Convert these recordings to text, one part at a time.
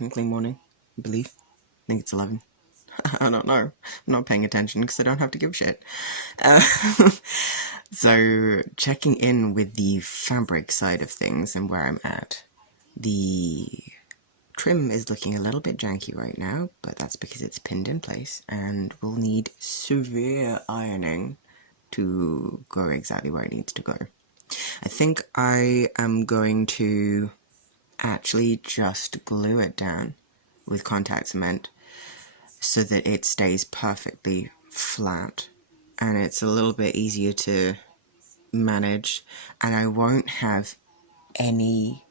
technically morning, I believe. I think it's 11. I don't know. I'm not paying attention because I don't have to give a shit. Uh, so, checking in with the fabric side of things and where I'm at. The trim is looking a little bit janky right now, but that's because it's pinned in place and will need severe ironing to go exactly where it needs to go. I think I am going to actually just glue it down with contact cement so that it stays perfectly flat and it's a little bit easier to manage, and I won't have any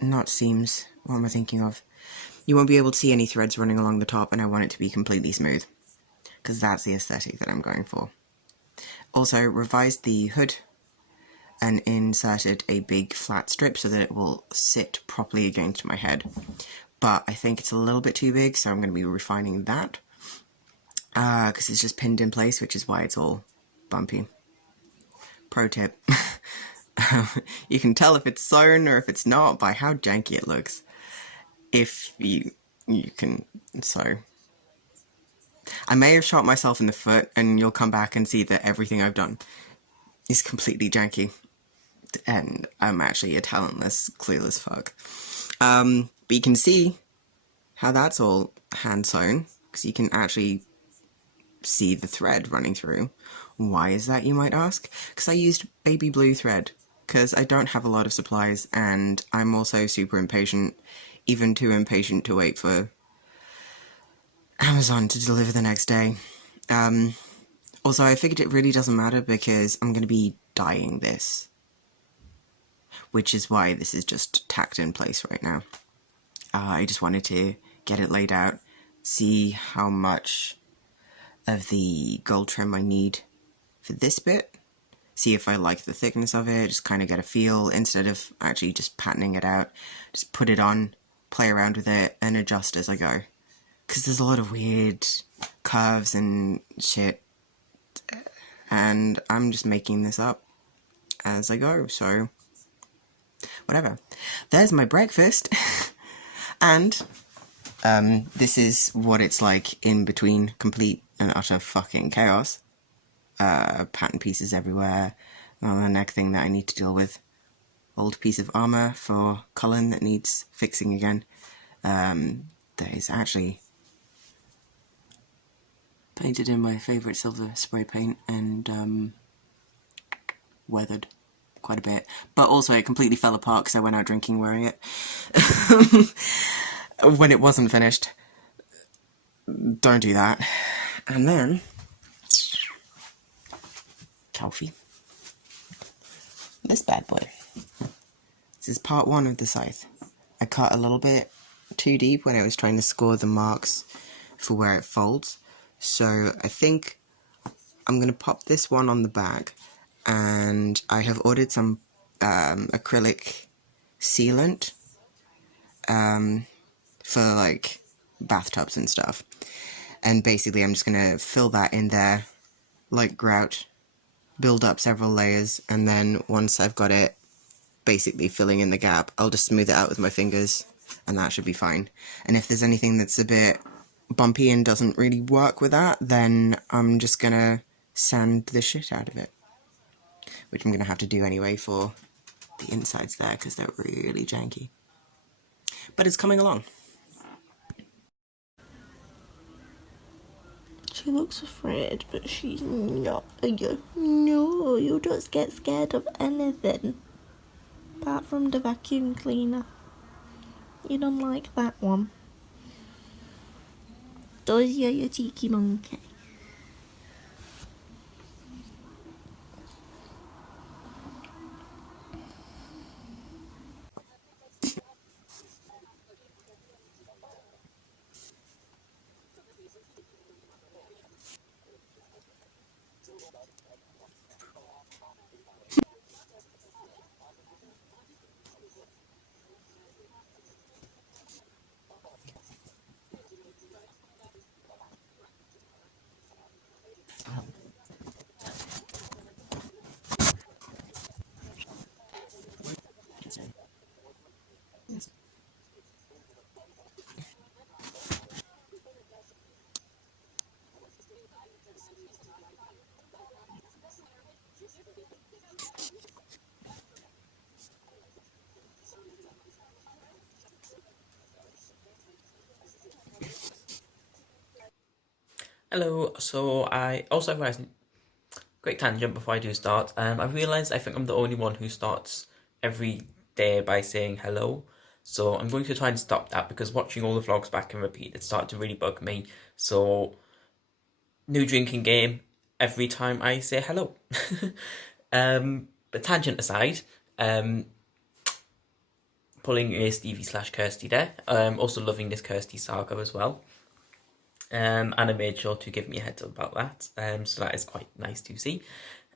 not seams, what am I thinking of? You won't be able to see any threads running along the top, and I want it to be completely smooth because that's the aesthetic that I'm going for. Also revised the hood and inserted a big flat strip so that it will sit properly against my head. But I think it's a little bit too big, so I'm going to be refining that. Because it's just pinned in place, which is why it's all bumpy. Pro tip. You can tell if it's sewn or if it's not by how janky it looks. If you can sew. I may have shot myself in the foot, and you'll come back and see that everything I've done is completely janky. And I'm actually a talentless, clueless fuck. But you can see how that's all hand sewn, because you can actually see the thread running through. Why is that, you might ask? Because I used baby blue thread, because I don't have a lot of supplies, and I'm also super impatient, even too impatient to wait for Amazon to deliver the next day. Also, I figured it really doesn't matter because I'm going to be dyeing this, which is why this is just tacked in place right now. I just wanted to get it laid out, see how much of the gold trim I need for this bit, see if I like the thickness of it, just kind of get a feel, instead of actually just patterning it out, just put it on, play around with it, and adjust as I go. Because there's a lot of weird curves and shit, and I'm just making this up as I go, so whatever. There's my breakfast. And this is what it's like in between complete and utter fucking chaos. Pattern pieces everywhere, a neck thing that I need to deal with, old piece of armour for Cullen that needs fixing again. That is actually painted in my favourite silver spray paint and weathered quite a bit, but also it completely fell apart because I went out drinking wearing it when it wasn't finished. Don't do that. And then coffee. This bad boy. This is part 1 of the scythe. I cut a little bit too deep when I was trying to score the marks for where it folds, so I think I'm going to pop this one on the back, and I have ordered some acrylic sealant for like bathtubs and stuff, and basically I'm just going to fill that in there like grout, build up several layers, and then once I've got it basically filling in the gap, I'll just smooth it out with my fingers and that should be fine. And if there's anything that's a bit bumpy and doesn't really work with that, then I'm just gonna sand the shit out of it, which I'm gonna have to do anyway for the insides there because they're really janky, but it's coming along. She looks afraid, but she's not. No, you just get scared of anything apart from the vacuum cleaner. You don't like that one, does you cheeky monkey? Hello, so I also realised, quick tangent before I do start, I realised I think I'm the only one who starts every day by saying hello, so I'm going to try and stop that because watching all the vlogs back and repeat, it started to really bug me, so new drinking game every time I say hello. But tangent aside, pulling a Stevie slash Kirsty there, also loving this Kirsty saga as well. Anna made sure to give me a heads up about that, so that is quite nice to see.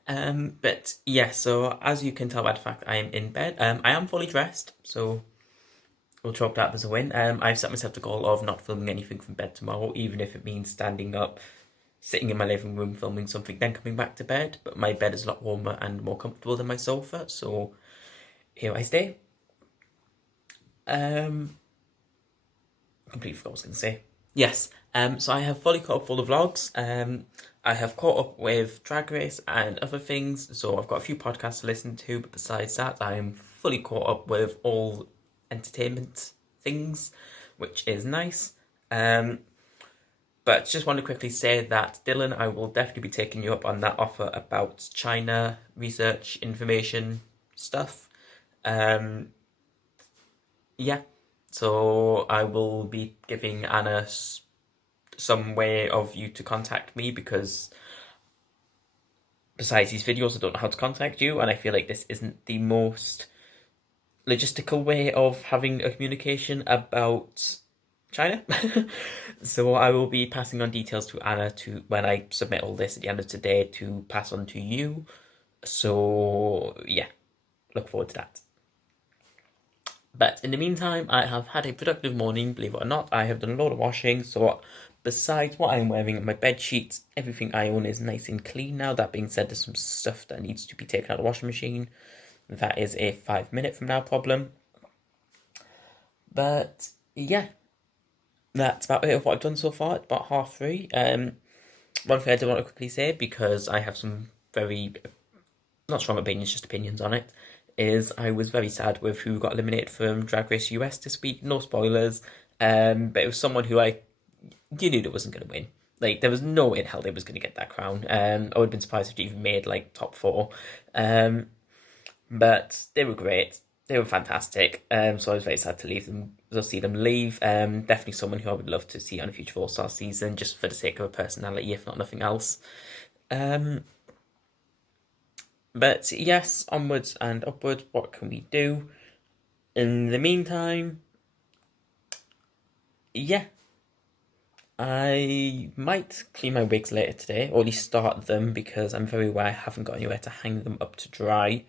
But yeah, so as you can tell by the fact I am in bed, I am fully dressed, so we'll chalk that as a win. I've set myself the goal of not filming anything from bed tomorrow, even if it means standing up, sitting in my living room filming something, then coming back to bed. But my bed is a lot warmer and more comfortable than my sofa, so here I stay. Completely forgot what I was going to say. Yes, so I have fully caught up all the vlogs. I have caught up with Drag Race and other things, so I've got a few podcasts to listen to, but besides that, I am fully caught up with all entertainment things, which is nice. But just want to quickly say that, Dylan, I will definitely be taking you up on that offer about China research information stuff. Yeah, so I will be giving Anna some way of you to contact me because besides these videos, I don't know how to contact you, and I feel like this isn't the most logistical way of having a communication about China. So I will be passing on details to Anna to when I submit all this at the end of today to pass on to you. So yeah, look forward to that. But in the meantime, I have had a productive morning, believe it or not. I have done a lot of washing, so besides what I'm wearing, my bed sheets, everything I own is nice and clean now. That being said, there's some stuff that needs to be taken out of the washing machine. That is a 5 minute from now problem. But yeah, that's about it of what I've done so far. It's about 3:30. One thing I do want to quickly say, because I have some very, not strong opinions, just opinions on it, is I was very sad with who got eliminated from Drag Race US this week. No spoilers, but it was someone who you knew that wasn't going to win. Like, there was no way in hell they was going to get that crown. I would have been surprised if they even made, like, top 4. But they were great. They were fantastic. So I was very sad to see them leave. Definitely someone who I would love to see on a future All-Star season, just for the sake of a personality, if not nothing else. But yes, onwards and upwards, what can we do? In the meantime, yeah, I might clean my wigs later today, or at least start them, because I'm very aware I haven't got anywhere to hang them up to dry.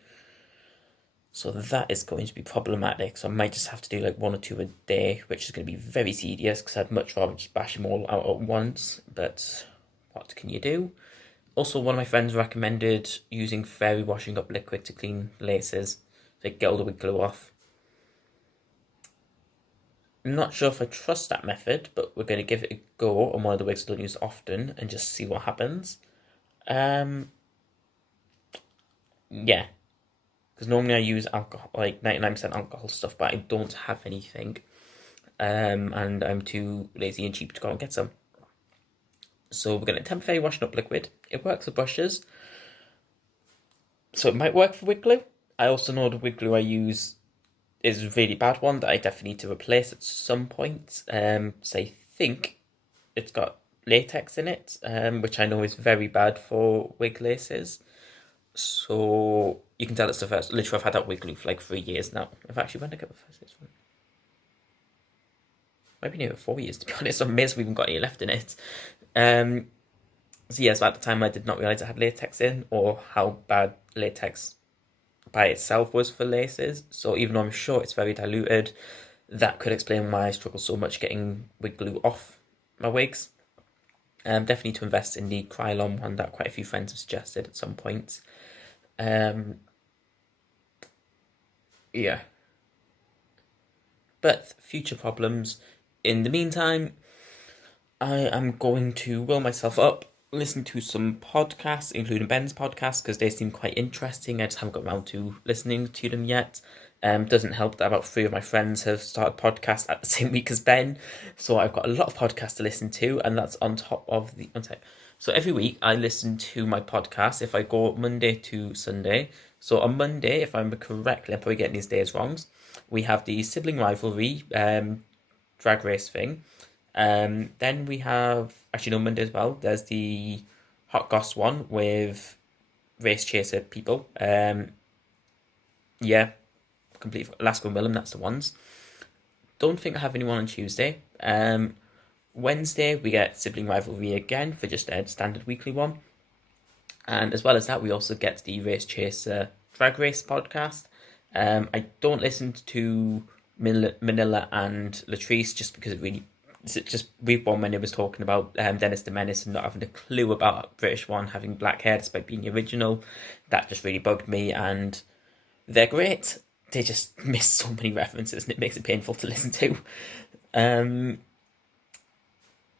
So that is going to be problematic, so I might just have to do like 1 or 2 a day, which is going to be very tedious, because I'd much rather just bash them all out at once, but what can you do? Also, one of my friends recommended using fairy washing up liquid to clean laces, to get all the wig glue off. I'm not sure if I trust that method, but we're going to give it a go on one of the wigs I don't use often and just see what happens. Yeah, because normally I use alcohol, like 99% alcohol stuff, but I don't have anything, and I'm too lazy and cheap to go and get some. So we're going to attempt fairy washing up liquid. It works for brushes, so it might work for wig glue. I also know the wig glue I use is a really bad one that I definitely need to replace at some point. So I think it's got latex in it, which I know is very bad for wig laces. So you can tell it's the first. Literally, I've had that wig glue for like 3 years now. I've actually, when did I get the first one? Maybe near 4 years, to be honest. I'm amazed we haven't got any left in it. So yeah, so at the time I did not realise it had latex in, or how bad latex by itself was for laces. So even though I'm sure it's very diluted, that could explain why I struggle so much getting wig glue off my wigs. Definitely to invest in the Krylon one that quite a few friends have suggested at some point. Yeah. But future problems. In the meantime, I am going to will myself up, listened to some podcasts, including Ben's podcast, because they seem quite interesting. I just haven't got around to listening to them yet. Doesn't help that about 3 of my friends have started podcasts at the same week as Ben, so I've got a lot of podcasts to listen to, and that's on top of the... So every week I listen to my podcast if I go Monday to Sunday. So on Monday, if I remember correctly, I'm probably getting these days wrong, we have the sibling rivalry drag race thing. Then we have, actually no, Monday as well, there's the Hot Goss one with race chaser people. Yeah, complete Alaska and Willem, that's the ones. Don't think I have anyone on Tuesday. Wednesday we get sibling rivalry again for just a standard weekly one. And as well as that, we also get the Race Chaser Drag Race podcast. I don't listen to Manila and Latrice just because it really... Just week one when it was talking about Dennis the Menace and not having a clue about British one having black hair despite being the original. That just really bugged me, and they're great. They just miss so many references and it makes it painful to listen to.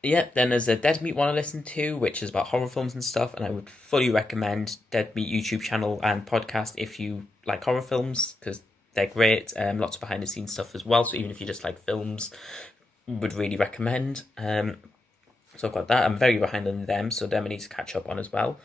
Yeah, then there's a Dead Meat one I listen to, which is about horror films and stuff, and I would fully recommend Dead Meat YouTube channel and podcast if you like horror films, because they're great. Lots of behind the scenes stuff as well, so even if you just like films, would really recommend. So I've got that. I'm very behind on them, so them I need to catch up on as well.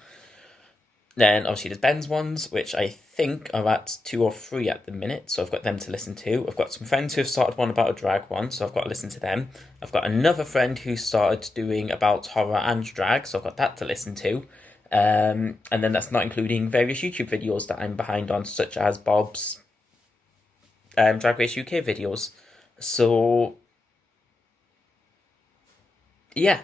Then obviously there's Ben's ones, which I think are at 2 or 3 at the minute, so I've got them to listen to. I've got some friends who have started one about a drag one, so I've got to listen to them. I've got another friend who started doing about horror and drag, so I've got that to listen to. And then that's not including various YouTube videos that I'm behind on, such as Bob's Drag Race UK videos. So yeah.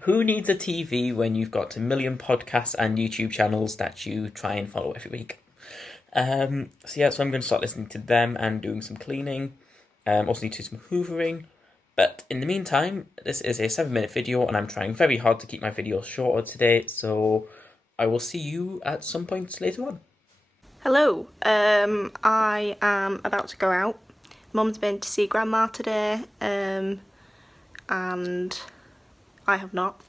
Who needs a TV when you've got a million podcasts and YouTube channels that you try and follow every week? So I'm going to start listening to them and doing some cleaning. Also need to do some hoovering. But in the meantime, this is a 7-minute video and I'm trying very hard to keep my videos shorter today. So I will see you at some point later on. Hello, I am about to go out. Mum's been to see Grandma today, and I have not.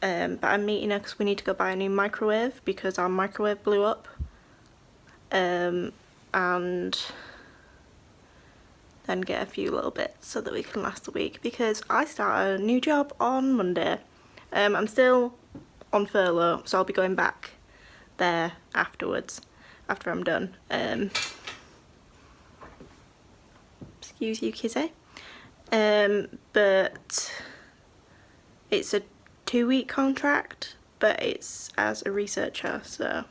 But I'm meeting her because we need to go buy a new microwave because our microwave blew up. And then get a few little bits so that we can last the week because I start a new job on Monday. I'm still on furlough, so I'll be going back there afterwards, after I'm done. Excuse you, Kizzy. But it's a 2-week contract, but it's as a researcher, so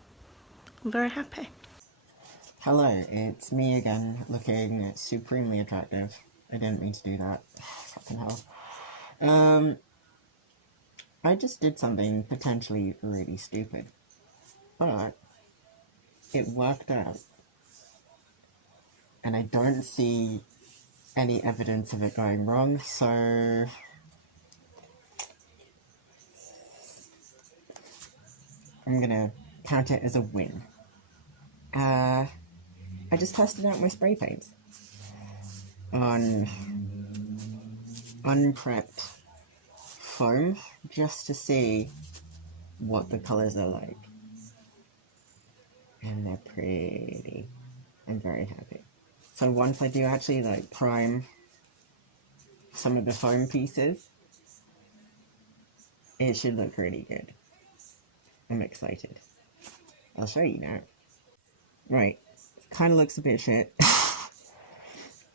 I'm very happy. Hello, it's me again, looking supremely attractive. I didn't mean to do that. Fucking hell. I just did something potentially really stupid. But it worked out. And I don't see any evidence of it going wrong, so I'm gonna count it as a win. I just tested out my spray paints on unprepped foam just to see what the colours are like. And they're pretty. I'm very happy. So once I do actually like prime some of the foam pieces, it should look really good. I'm excited. I'll show you now. Right, kind of looks a bit shit,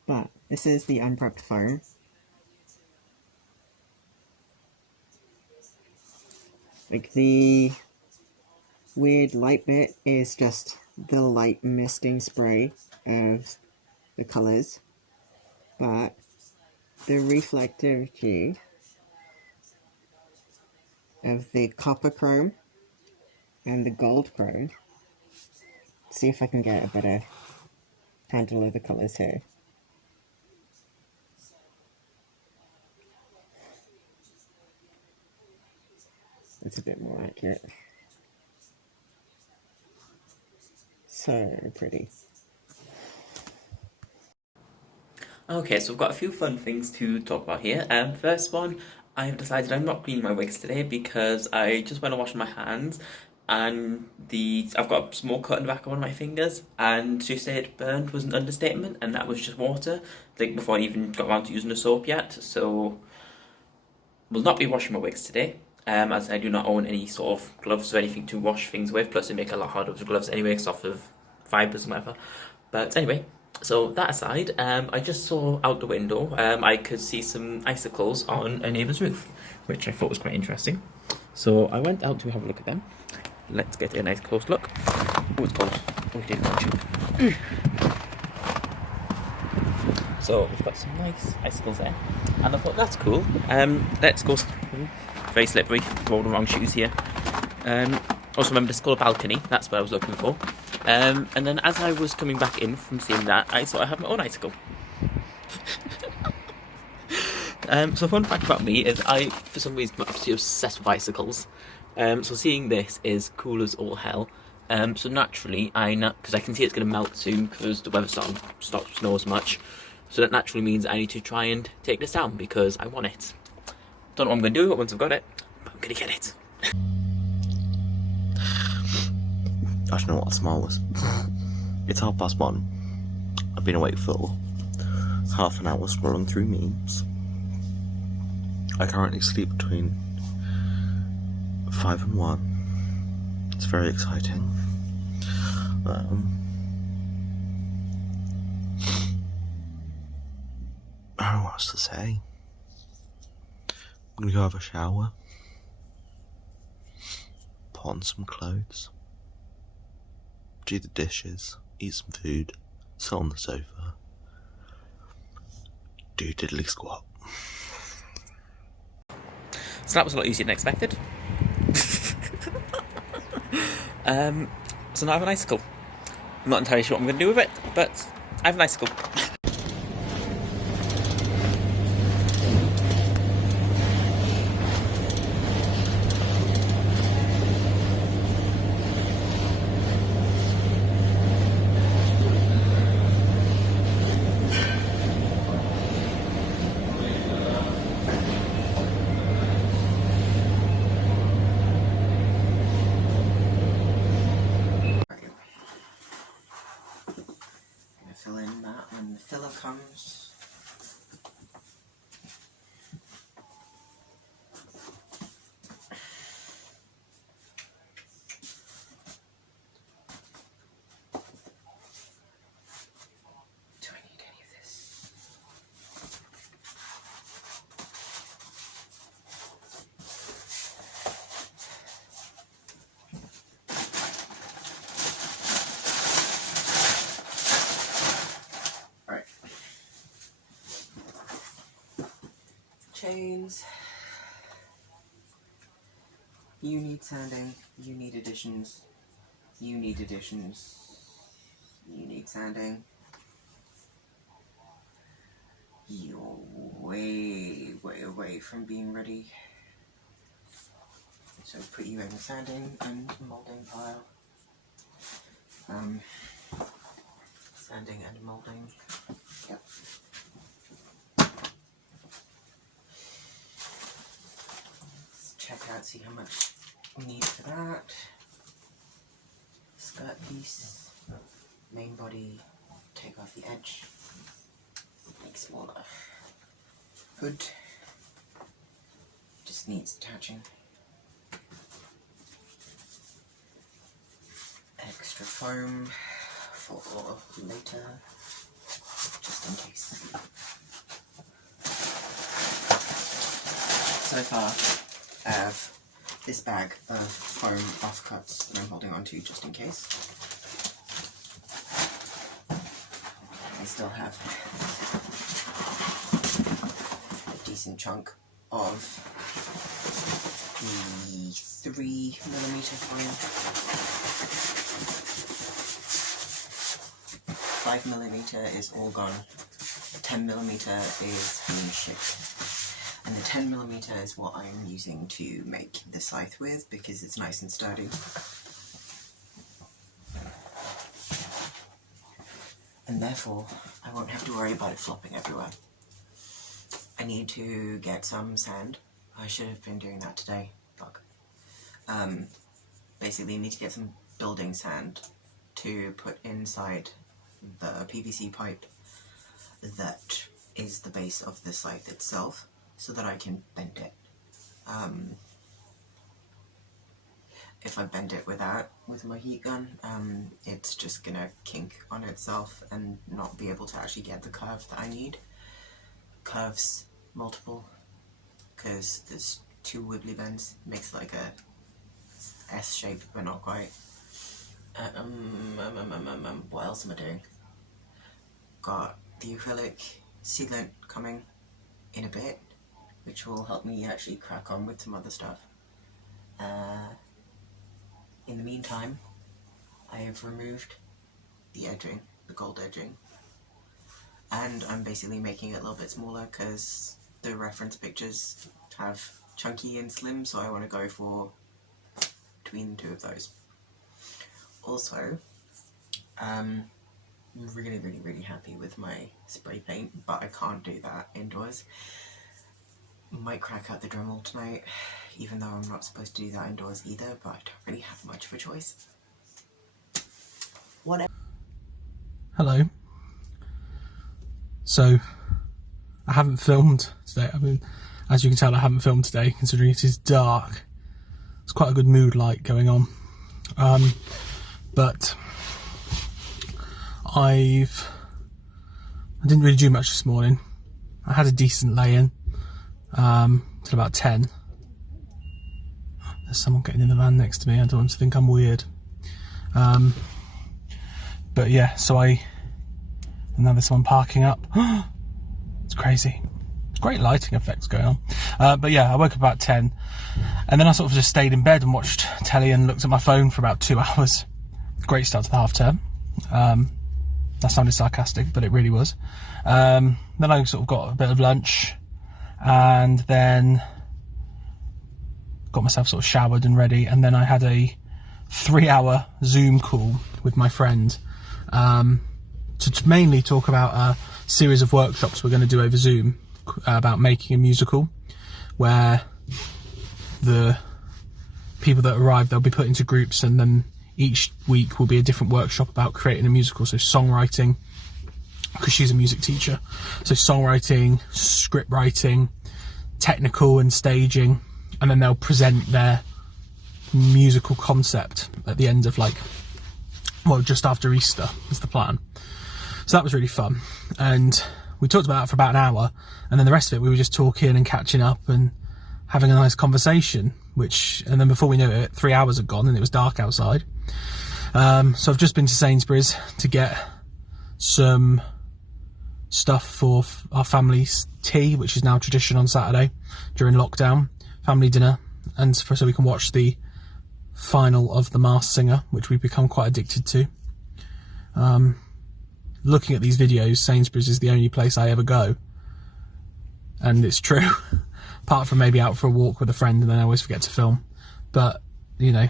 but this is the unprepped foam. Like the weird light bit is just the light misting spray of the colours, but the reflectivity of the copper chrome and the gold chrome. See if I can get a better handle of the colours here. It's a bit more accurate. So pretty. Okay, so I've got a few fun things to talk about here. First one, I have decided I'm not cleaning my wigs today because I just went and washed my hands and I've got a small cut in the back of one of my fingers, and to say it burned was an understatement, and that was just water, like before I even got around to using the soap yet. So will not be washing my wigs today, as I do not own any sort of gloves or anything to wash things with, plus they make it a lot harder with the gloves anyway, because off of fibres and whatever. But anyway, so that aside, I just saw out the window, I could see some icicles on a neighbour's roof, which I thought was quite interesting. So I went out to have a look at them. Let's get a nice close look. Oh, it's cold. Oh, it didn't touch it. So we've got some nice icicles there, and I thought that's cool. Let's go. Very slippery. Wore the wrong shoes here. Also remember, it's called a balcony. That's what I was looking for. And then as I was coming back in from seeing that, I thought I had my own icicle. So fun fact about me is I, for some reason, am absolutely obsessed with icicles. So seeing this is cool as all hell. So naturally, because I can see it's going to melt soon because the weather's starting to stop to snow as much. So that naturally means I need to try and take this down because I want it. Don't know what I'm going to do once I've got it, but I'm going to get it. I don't know what the smell was. It's 1:30. I've been awake for half an hour scrolling through memes. I currently sleep between 5 and 1. It's very exciting. I don't know what else to say. I'm gonna go have a shower, put on some clothes, do the dishes, eat some food, sit on the sofa, do diddly squat. So that was a lot easier than expected. So now I have an icicle. I'm not entirely sure what I'm going to do with it, but I have an icicle. Fill in that when the filler comes. Do I need any of this? Alright. Chains. You need sanding. You need additions. You need additions. You need sanding. You're way, way away from being ready. So put you in the sanding and molding pile. Sanding and molding. Yep. Let's check out, see how much we need for that. Skirt piece, main body, take off the edge, make smaller. Hood, just needs attaching. Extra foam for later, just in case. So far, I have this bag of foam offcuts that I'm holding on to just in case. I still have a decent chunk of the 3mm foam. 5mm is all gone. 10mm is being shipped. And the 10mm is what I'm using to make the scythe with because it's nice and sturdy. And therefore, I won't have to worry about it flopping everywhere. I need to get some sand. I should have been doing that today. Fuck. Basically, you need to get some building sand to put inside the PVC pipe that is the base of the scythe itself, so that I can bend it. If I bend it with my heat gun, it's just gonna kink on itself and not be able to actually get the curve that I need. Curves, multiple, because there's 2 wibbly bends, makes like a S shape, but not quite. What else am I doing? Got the acrylic sealant coming in a bit, which will help me actually crack on with some other stuff. In the meantime, I have removed the edging, the gold edging, and I'm basically making it a little bit smaller because the reference pictures have chunky and slim, so I want to go for between the 2 of those. Also, I'm really happy with my spray paint, but I can't do that indoors. Might crack out the Dremel tonight, even though I'm not supposed to do that indoors either, but I don't really have much of a choice. Whatever. Hello. So, I haven't filmed today. I mean, as you can tell, I haven't filmed today, considering it is dark. It's quite a good mood light going on. But I didn't really do much this morning. I had a decent lay-in till about 10. There's someone getting in the van next to me. I don't want them to think I'm weird. But yeah, and now there's someone parking up. It's crazy. It's great lighting effects going on. But yeah, I woke up about 10, and then I sort of just stayed in bed and watched telly and looked at my phone for about 2 hours. Great start to the half term. That sounded sarcastic, but it really was. Then I sort of got a bit of lunch, and then got myself sort of showered and ready, and then I had a 3-hour Zoom call with my friend to mainly talk about a series of workshops we're going to do over Zoom about making a musical, where the people that arrive, they'll be put into groups, and then each week will be a different workshop about creating a musical. So songwriting, because she's a music teacher, so songwriting, script writing, technical and staging, and then they'll present their musical concept at the end of just after Easter is the plan. So that was really fun, and we talked about that for about an hour, and then the rest of it we were just talking and catching up and having a nice conversation, and then before we knew it, 3 hours had gone and it was dark outside. So I've just been to Sainsbury's to get some stuff for our family's tea, which is now tradition on Saturday during lockdown, family dinner, and so we can watch the final of The Masked Singer, which we've become quite addicted to. Looking at these videos, Sainsbury's is the only place I ever go, and it's true. Apart from maybe out for a walk with a friend, and then I always forget to film. But you know,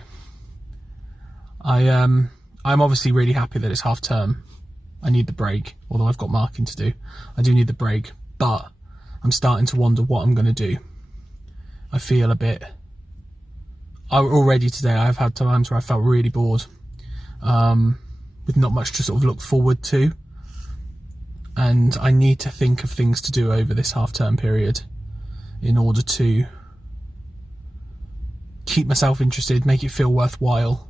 I'm obviously really happy that it's half term. I need the break, although I've got marking to do. I do need the break, but I'm starting to wonder what I'm going to do. I feel a bit... already today I've had times where I felt really bored, with not much to sort of look forward to, and I need to think of things to do over this half-term period in order to keep myself interested, make it feel worthwhile.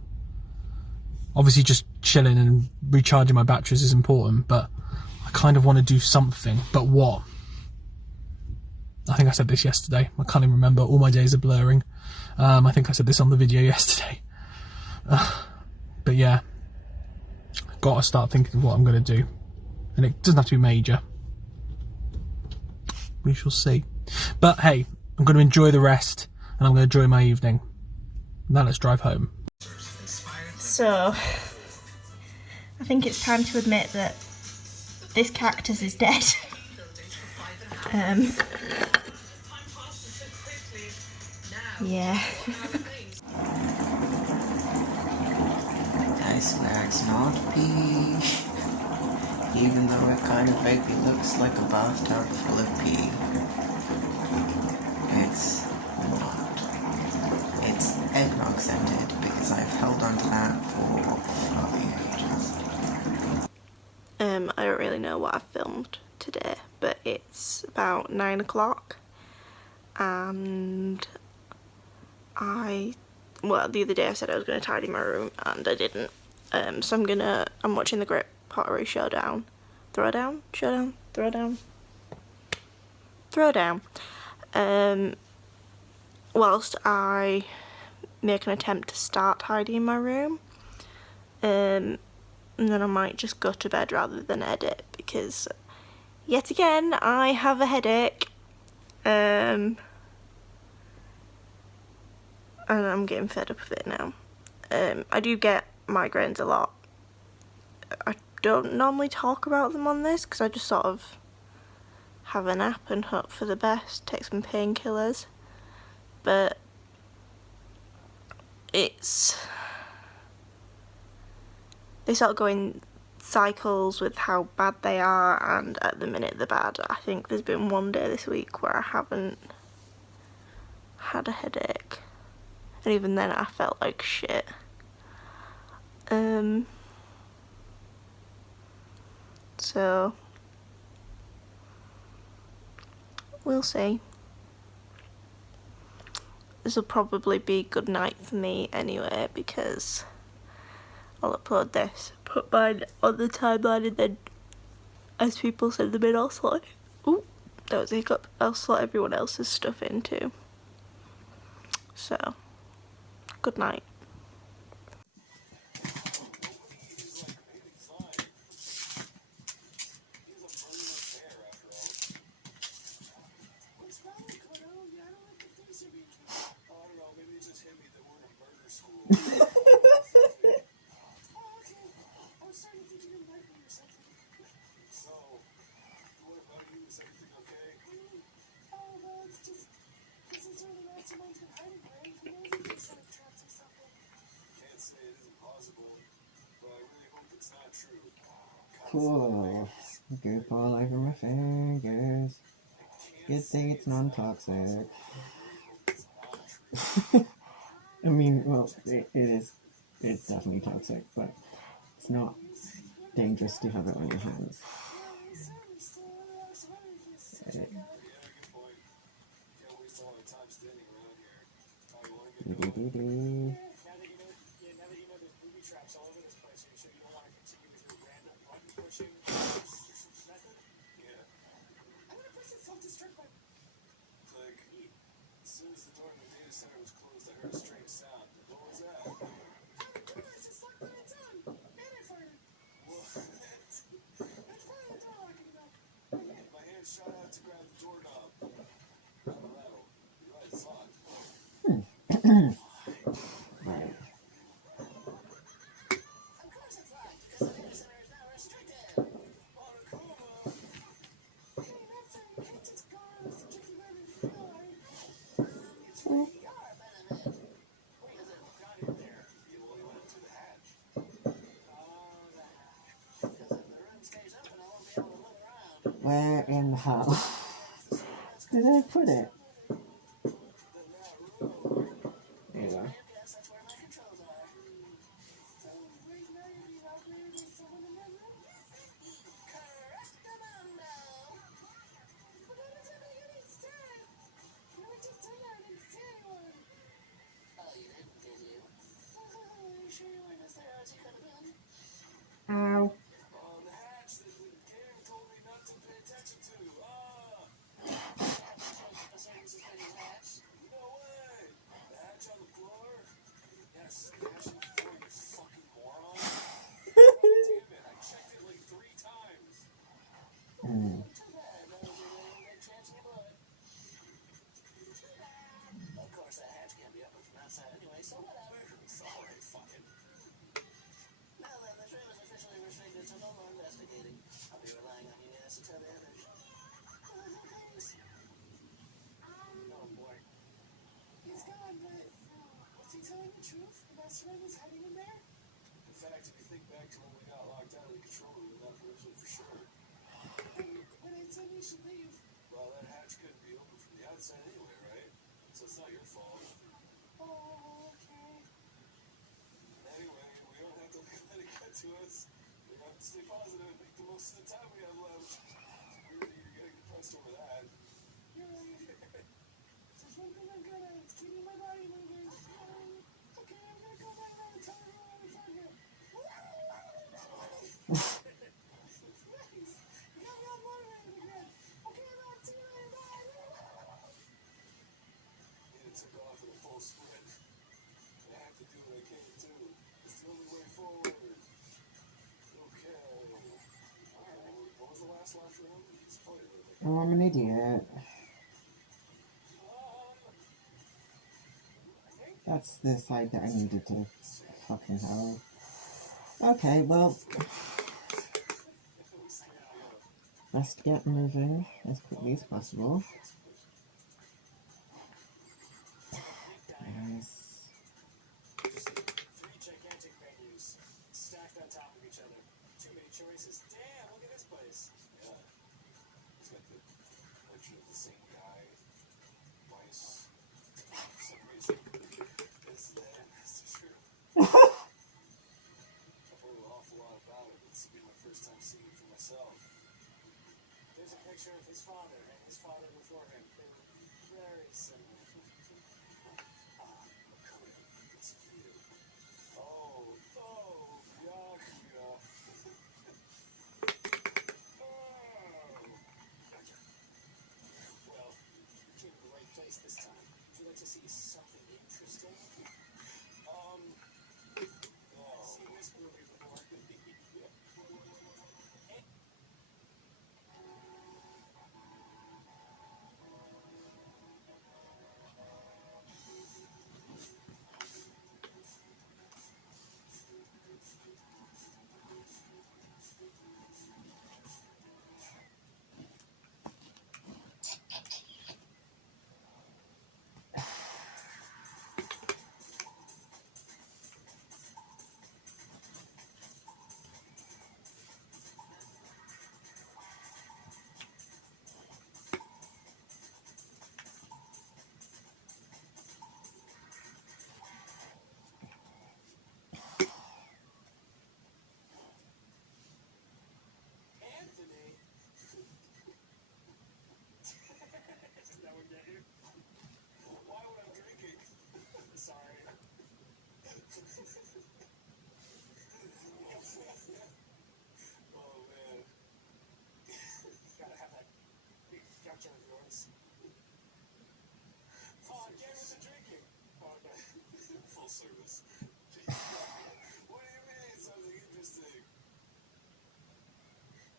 Obviously just chilling and recharging my batteries is important, but I kind of want to do something. But what? I think I said this yesterday. I can't even remember. All my days are blurring. I think I said this on the video yesterday. But yeah, got to start thinking of what I'm going to do. And it doesn't have to be major. We shall see. But hey, I'm going to enjoy the rest, and I'm going to enjoy my evening. Now let's drive home. So, I think it's time to admit that this cactus is dead. Yeah. I swear it's not pee. Even though it kind of vaguely looks like a bathtub full of pee. It's eggnog scented because I've held on to that for fucking ages. I don't really know what I've filmed today, but it's about 9 o'clock and the other day I said I was going to tidy my room and I didn't. So I'm watching the Great Pottery Throwdown, whilst I make an attempt to start tidying my room, and then I might just go to bed rather than edit because yet again I have a headache, and I'm getting fed up of it now. I do get migraines a lot. I don't normally talk about them on this because I just sort of have a nap and hope for the best, take some painkillers, but they sort of go in cycles with how bad they are, and at the minute they're bad. I think there's been one day this week where I haven't had a headache, and even then I felt like shit. So we'll see. This will probably be good night for me anyway because I'll upload this, put mine on the timeline, and then as people send them in I'll slot, ooh, that was a hiccup, I'll slot everyone else's stuff in too. So, good night. Cool. Goop all over my fingers. Good thing it's non-toxic. I mean, well, it is. It's definitely toxic, but it's not dangerous to have it on your hands. Do-do-do-do. Where in the hell did I put it? There you go. Ow. outside anyway, right? So it's not your fault. Oh, okay. to us. We have to stay positive and make the most of the time we have left. We're getting depressed over that. You're right. There's one thing I'm good at. It's keeping my body moving. Okay, I'm gonna go back around and tell everyone how fun here. Nice. You got me all motivated again. Okay, now see you later. Bye. It took off in a full sprint. I have to do what I can too. It's the only way forward. Okay. Alright. What was the last launch round? It's probably a little bit. Oh, I'm an idiot. That's the side that I needed to fucking hell. Okay, well, let's get moving as quickly as possible. Yes. Three gigantic menus stacked on top of each other. Too many choices. Damn, look at this place. Yeah. It's got the portrait of the same guy. Twice. For some reason. It's there. That's true. I've heard an awful lot about it. This will be my first time seeing it for myself. There's a picture of his father and his father before him. They were very similar. It's you. Oh, yeah. Gotcha. Well, you came to the right place this time. Would you like to see something interesting? Seen this movie before. Anthony. That would get you? Why would I be drinking? Sorry. Oh man. Gotta have that big couch of yours. Oh, again with the drinking. Oh, no. Full service. What do you mean? Something interesting.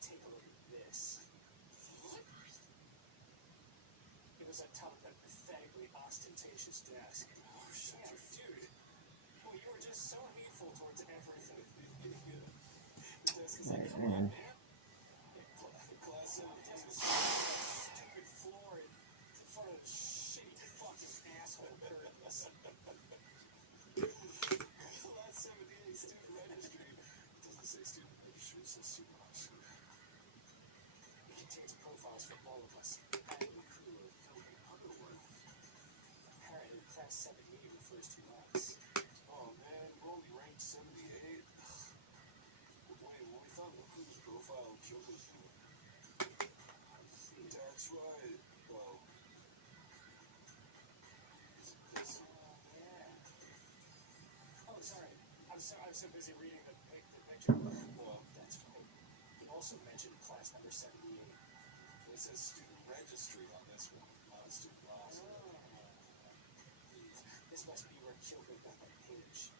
Take a look at this. It was on top of that pathetically ostentatious desk. Oh, shut your dude. Well, you were just so hateful towards everything. The desk is like, come on, man. Class 17 was stupid floor in front of shitty fucking asshole curtains. Class 78 student registry. It doesn't say student registry, it says student officer. It contains profiles for all of us. And the crew of company Underworld. Apparently, class 78 refers to us. Oh man, we're only ranked 78. Wait, what we thought the crew's profile killed us. That's right. Well, yeah. Oh, sorry. I'm so busy reading the picture. Well, that's right. He also mentioned class number 78. It says student registry on this one, not a student roster. This must be where Kyoko got that page.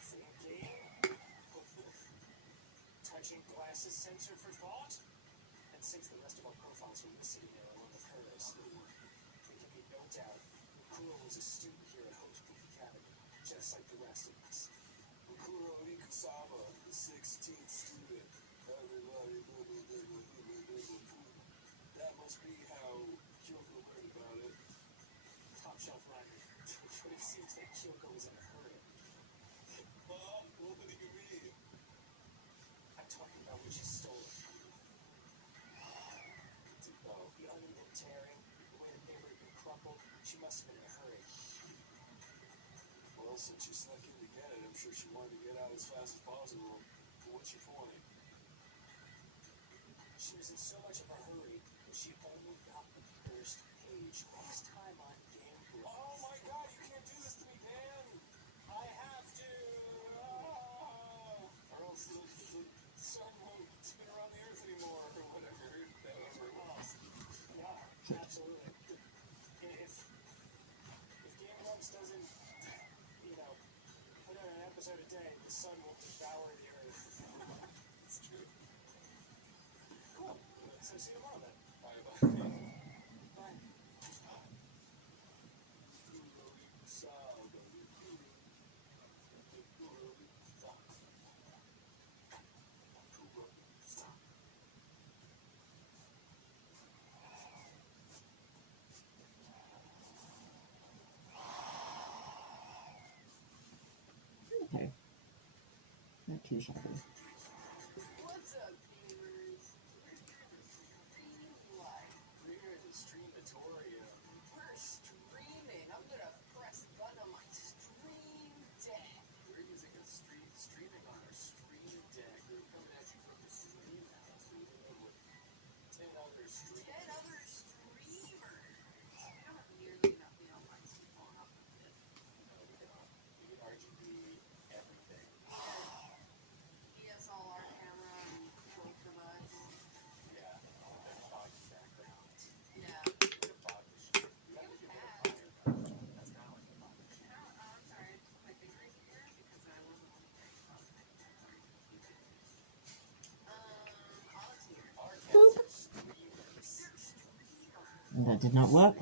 Thinking? Touching glasses sensor for thought? And since the rest of our profiles are listed here along with hers, there can be no doubt Kuro was a student here at Hope's Academy, just like the rest of us. Kuro Ikusawa, the 16th student. Everybody, that must be how Kyoko learned about it. Top shelf library. But it seems that Kyoko was in a hurry. What would it be? I'm talking about when she stole it. The onion had tearing, the way the paper had been crumpled. She must have been in a hurry. Well, since she snuck in to get it, I'm sure she wanted to get out as fast as possible. But what's your point? She was in so much of a hurry that she only got the first page. Next time on Game Boy. Oh my God! You can't do this to me, Dan. I have to. Or else the sun won't spin around the earth anymore, or whatever. Yeah, absolutely. If Game Grumps doesn't, put out an episode a day, the sun will devour the earth. It's true. Cool. So see you tomorrow then. Bye. Bye. Okay. Not too shabby. What's up, gamers? We're here to Streamatoria. We're streaming. I'm gonna press a button on my stream deck. We're using a streaming on our stream deck. We're coming at you from the stream house. We're with 10 other streamers. 10 other streamers. I don't have nearly enough lights to pull up with it. We get RGB, everything. DSLR camera and both of us. Yeah, that foggy background. Yeah. The fog machine. You have to do a fire. That's kind of like the fog machine. I'm sorry, I just put my finger in here because I wasn't on the very top. Sorry. All here. Our cats are streamers. That did not work.